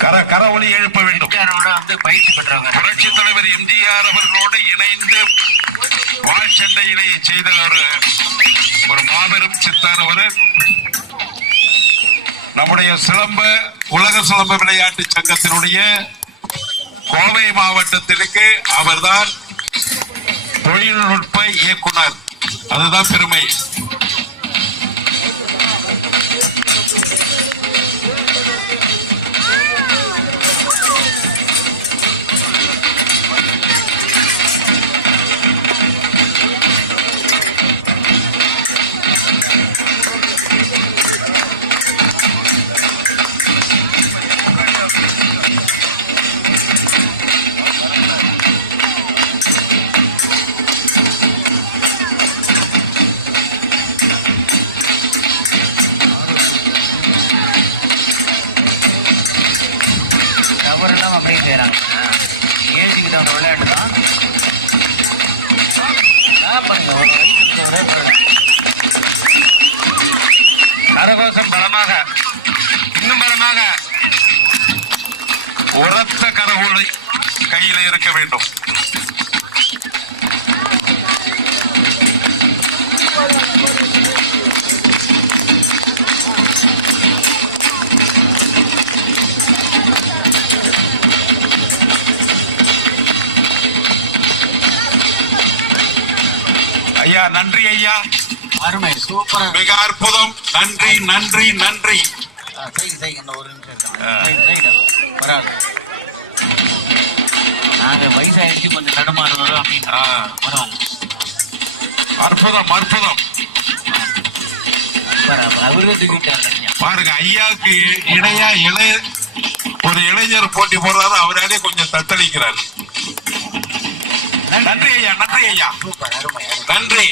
கர ஒலி எழுப்ப வேண்டும். பயிற்சி பெற்றவங்க புரட்சி தலைவர் எம்ஜிஆர் அவர்களோடு இணைந்து வாழ்ச்சண்டையினை செய்த ஒரு மாபெரும் சித்தார் அவர். நம்முடைய உலக சிலம்ப விளையாட்டு சங்கத்தினுடைய கோவை மாவட்டத்திற்கு அவர்தான் தொழில்நுட்ப இயக்குனர். அதுதான் பெருமை. அப்படியே செய்யறாங்க. ஏஜுக்கு தகுந்த விளையாட்டு தான். கரகோஷம் பலமாக, இன்னும் பலமாக உரத்த கரகோலை கையில இருக்க வேண்டும். ஐயா நன்றி. ஐயா அருமை, சூப்பர், மிக அற்புதம். நன்றி நன்றி நன்றி. நாங்க வயசாயிடுச்சு கொஞ்சம் தடுமாறுவோம் அப்படின்னு. அற்புதம் அற்புதம். அவரு தூக்கிட்டாரு பாருங்க. ஐயாவுக்கு இடையா ஒரு இளைஞர் போட்டி போடுறாரு. அவராலே கொஞ்சம் தத்தளிக்கிறார். நன்றி ஐயா, நன்றி ஐயா, நன்றி.